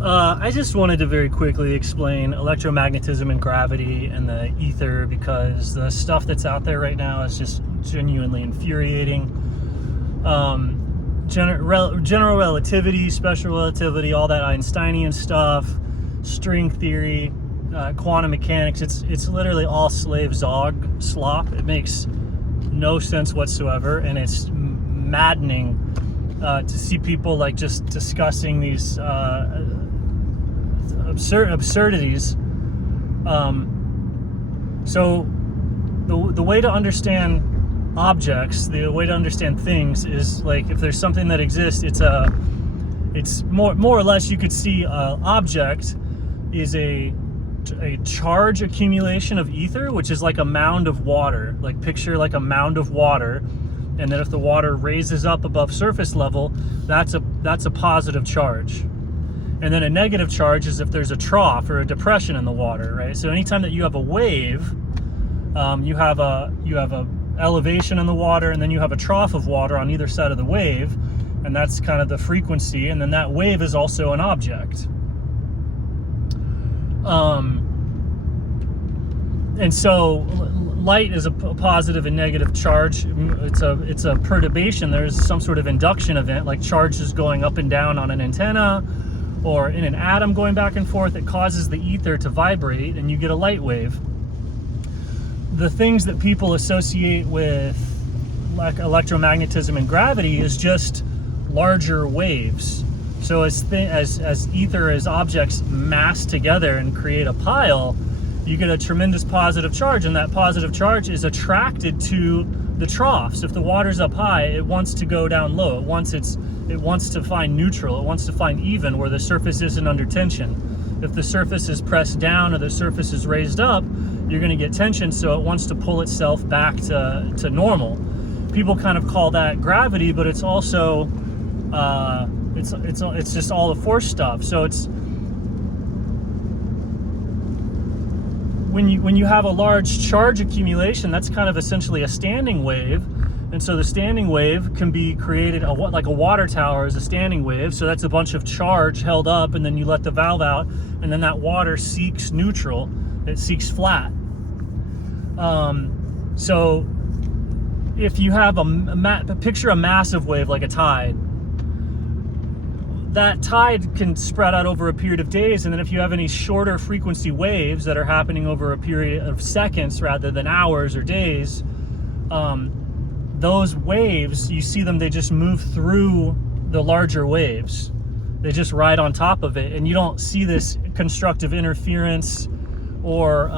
I just wanted to very quickly explain electromagnetism and gravity and the ether, because the stuff that's out there right now is just genuinely infuriating. General relativity, special relativity, all that Einsteinian stuff, string theory, quantum mechanics, it's literally all slave zog slop. It makes no sense whatsoever, and it's maddening to see people like just discussing these absurdities. So the way to understand objects, the way to understand things is like, if there's something that exists, it's more or less, you could see an object is a charge accumulation of ether, which is like a mound of water. Like, picture like a mound of water, and then if the water raises up above surface level, that's a positive charge. And then a negative charge is if there's a trough or a depression in the water, right? So anytime that you have a wave, you have a elevation in the water, and then you have a trough of water on either side of the wave, and that's kind of the frequency. And then that wave is also an object. And so light is a positive and negative charge. It's a perturbation. There's some sort of induction event, like charges going up and down on an antenna or in an atom going back and forth. It causes the ether to vibrate, and you get a light wave. The things that people associate with like electromagnetism and gravity is just larger waves. So as ether, as objects mass together and create a pile, you get a tremendous positive charge, and that positive charge is attracted to the troughs. If the water's up high, it wants to go down low. It wants to find neutral. It wants to find even, where the surface isn't under tension. If the surface is pressed down or the surface is raised up, you're going to get tension, so it wants to pull itself back to normal. People kind of call that gravity, but it's also it's just all the force stuff. So it's when you have a large charge accumulation, that's kind of essentially a standing wave. And so the standing wave can be created, like a water tower is a standing wave. So that's a bunch of charge held up, and then you let the valve out, and then that water seeks neutral. It seeks flat. So if you have picture a massive wave like a tide, that tide can spread out over a period of days. And then if you have any shorter frequency waves that are happening over a period of seconds rather than hours or days, those waves, you see them, they just move through the larger waves. They just ride on top of it, and you don't see this constructive interference or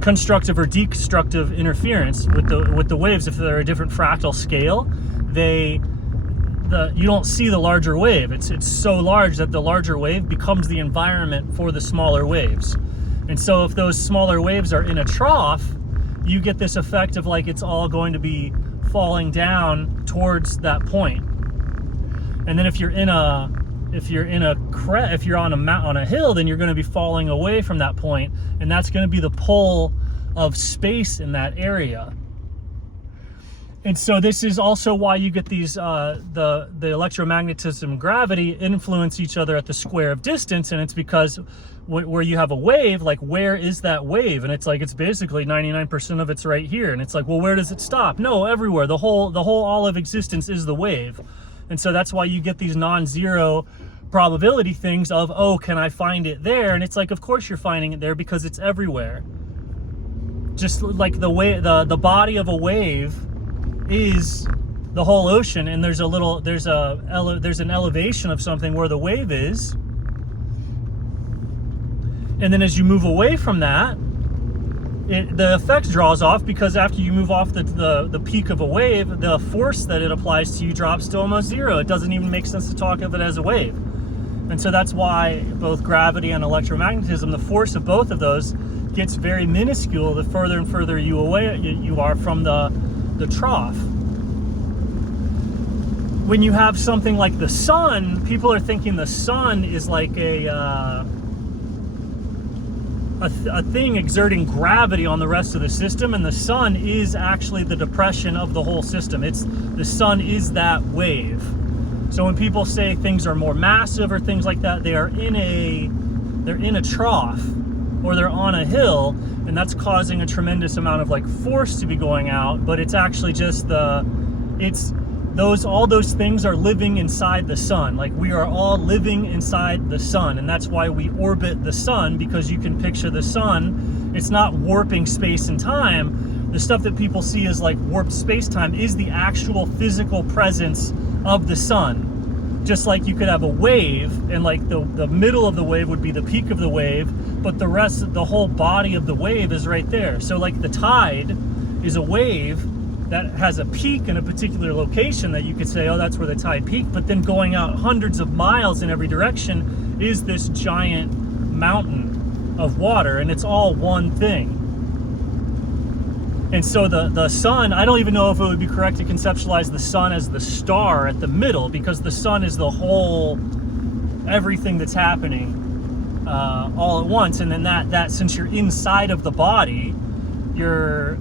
constructive or destructive interference with the waves. If they're a different fractal scale, you don't see the larger wave. It's so large that the larger wave becomes the environment for the smaller waves. And so if those smaller waves are in a trough, you get this effect of like it's all going to be falling down towards that point. And then if you're on a hill, then you're going to be falling away from that point, and that's going to be the pull of space in that area. And so this is also why you get these the electromagnetism and gravity influence each other at the square of distance. And it's because where you have a wave, like, where is that wave? And it's like, it's basically 99% of it's right here. And it's like, well, where does it stop? No, everywhere. The whole all of existence is the wave. And so that's why you get these non-zero probability things of, oh, can I find it there? And it's like, of course you're finding it there, because it's everywhere. Just like the body of a wave is the whole ocean, and there's an elevation of something where the wave is. And then as you move away from that, the effect draws off, because after you move off the peak of a wave, the force that it applies to you drops to almost zero. It doesn't even make sense to talk of it as a wave. And so that's why both gravity and electromagnetism, the force of both of those gets very minuscule the further and further you are from the trough. When you have something like the sun, people are thinking the sun is like a thing exerting gravity on the rest of the system, and the sun is actually the depression of the whole system. The sun is that wave. So when people say things are more massive or things like that, they're in a trough, or they're on a hill, and that's causing a tremendous amount of like force to be going out. But it's actually just all those things are living inside the sun. Like, we are all living inside the sun, and that's why we orbit the sun, because you can picture the sun. It's not warping space and time. The stuff that people see as like warped space-time is the actual physical presence of the sun. Just like you could have a wave, and like the middle of the wave would be the peak of the wave, but the rest, the whole body of the wave is right there. So like the tide is a wave that has a peak in a particular location that you could say, oh, that's where the tide peaked, but then going out hundreds of miles in every direction is this giant mountain of water, and it's all one thing. And so the sun, I don't even know if it would be correct to conceptualize the sun as the star at the middle, because the sun is the whole, everything that's happening all at once. And then that since you're inside of the body, or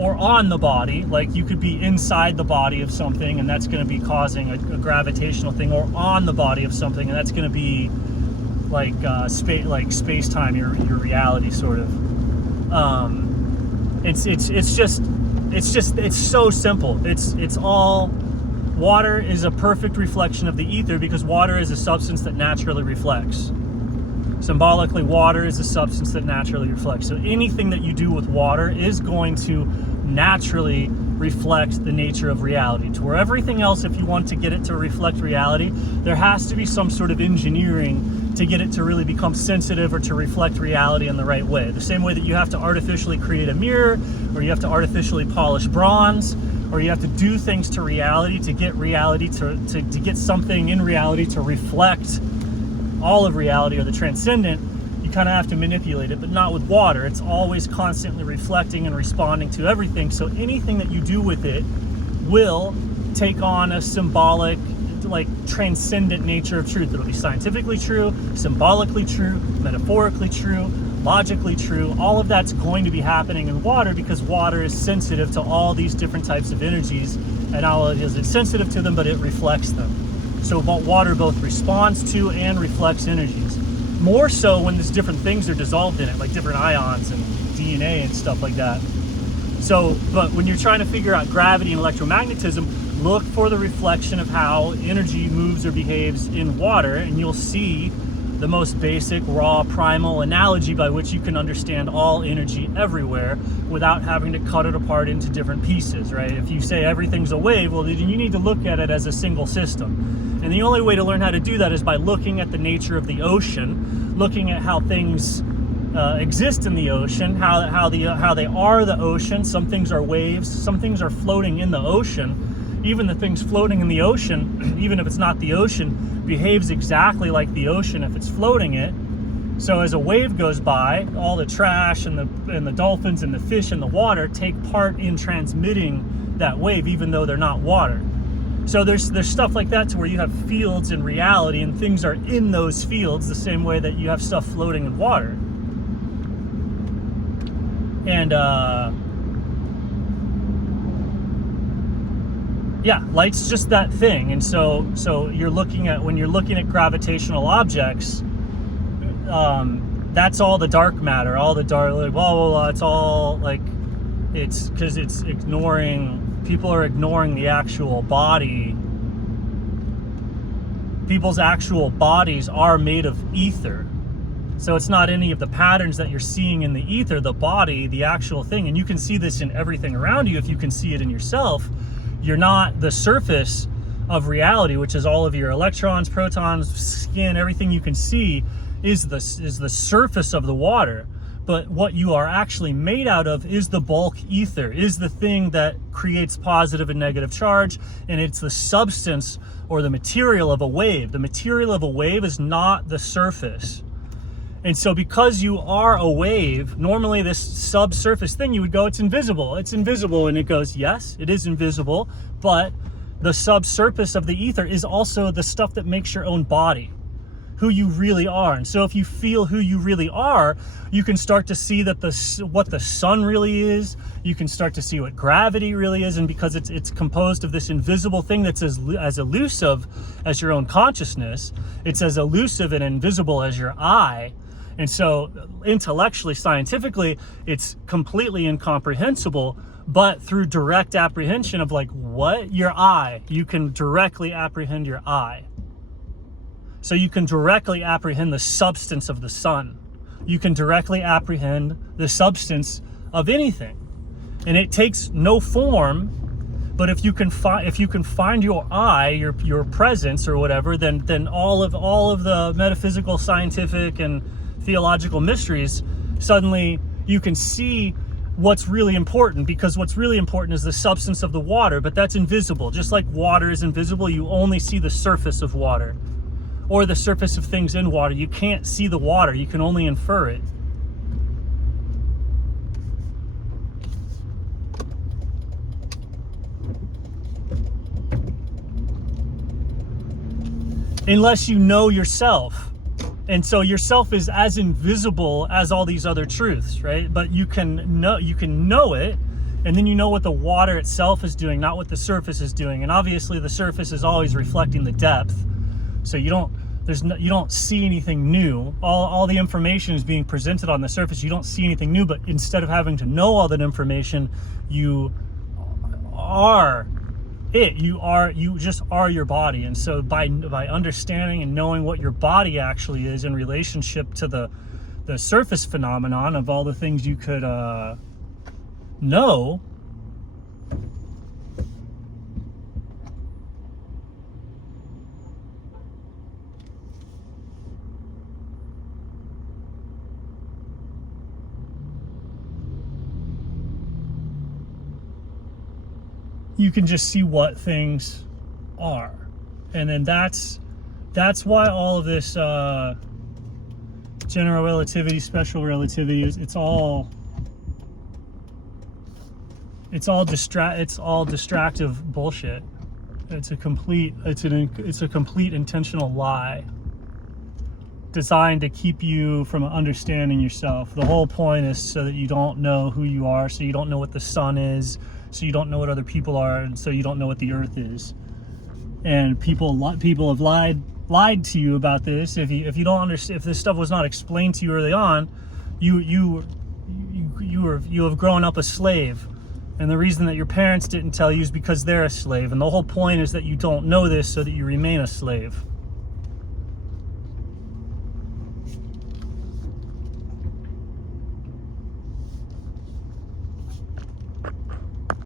on the body, like you could be inside the body of something, and that's going to be causing a gravitational thing, or on the body of something, and that's going to be like space-time, your reality, sort of. It's so simple. It's all, water is a perfect reflection of the ether, because water is a substance that naturally reflects. Symbolically, water is a substance that naturally reflects. So anything that you do with water is going to naturally reflect the nature of reality. To where everything else, if you want to get it to reflect reality, there has to be some sort of engineering to get it to really become sensitive or to reflect reality in the right way. The same way that you have to artificially create a mirror, or you have to artificially polish bronze, or you have to do things to reality to get reality to get something in reality to reflect all of reality, or the transcendent. You kind of have to manipulate it, but not with water. It's always constantly reflecting and responding to everything. So anything that you do with it will take on a symbolic, like transcendent nature of truth. It'll be scientifically true, symbolically true, metaphorically true, logically true. All of that's going to be happening in water, because water is sensitive to all these different types of energies, and not only is it sensitive to them, but it reflects them. So water both responds to and reflects energies. More so when there's different things are dissolved in it, like different ions and DNA and stuff like that. So, but when you're trying to figure out gravity and electromagnetism, look for the reflection of how energy moves or behaves in water, and you'll see the most basic, raw, primal analogy by which you can understand all energy everywhere without having to cut it apart into different pieces, right? If you say everything's a wave, well, then you need to look at it as a single system. And the only way to learn how to do that is by looking at the nature of the ocean, looking at how things exist in the ocean, how they are the ocean. Some things are waves, some things are floating in the ocean. Even the things floating in the ocean, even if it's not the ocean, behaves exactly like the ocean if it's floating it. So as a wave goes by, all the trash and the dolphins and the fish in the water take part in transmitting that wave, even though they're not water. So there's stuff like that, to where you have fields in reality, and things are in those fields the same way that you have stuff floating in water. And yeah, light's just that thing. And so you're looking at, when you're looking at gravitational objects, that's all the dark matter, all the dark, like, well, it's all like, it's because it's ignoring, people are ignoring the actual body. People's actual bodies are made of ether. So it's not any of the patterns that you're seeing in the ether, the body, the actual thing. And you can see this in everything around you if you can see it in yourself. You're not the surface of reality, which is all of your electrons, protons, skin, everything you can see is the surface of the water. But what you are actually made out of is the bulk ether, is the thing that creates positive and negative charge, and it's the substance or the material of a wave. The material of a wave is not the surface. And so because you are a wave, normally this subsurface thing, you would go, it's invisible. It's invisible. And it goes, yes, it is invisible, but the subsurface of the ether is also the stuff that makes your own body. who you really are. And so if you feel who you really are, you can start to see that what the sun really is. You can start to see what gravity really is. And because it's composed of this invisible thing that's as elusive as your own consciousness, it's as elusive and invisible as your eye. And so intellectually, scientifically, it's completely incomprehensible, but through direct apprehension of like what? Your eye, you can directly apprehend your eye. So you can directly apprehend the substance of the sun. You can directly apprehend the substance of anything. And it takes no form, but if you can find your eye, your presence or whatever, then all of the metaphysical, scientific, and theological mysteries, suddenly you can see what's really important, because what's really important is the substance of the water, but that's invisible. Just like water is invisible, you only see the surface of water, or the surface of things in water. You can't see the water, you can only infer it. Unless you know yourself. And so yourself is as invisible as all these other truths, right? But you can know it, and then you know what the water itself is doing, not what the surface is doing. And obviously the surface is always reflecting the depth. So you don't see anything new. All the information is being presented on the surface. You don't see anything new, but instead of having to know all that information, you are it. You just are your body. And so by understanding and knowing what your body actually is in relationship to the surface phenomenon of all the things you could know, you can just see what things are. And then that's why all of this general relativity, special relativity, it's all distractive bullshit. It's a complete intentional lie designed to keep you from understanding yourself. The whole point is so that you don't know who you are, so you don't know what the sun is, so you don't know what other people are, and so you don't know what the earth is. And people have lied to you about this. If you don't understand, if this stuff was not explained to you early on, you have grown up a slave. And the reason that your parents didn't tell you is because they're a slave. And the whole point is that you don't know this so that you remain a slave.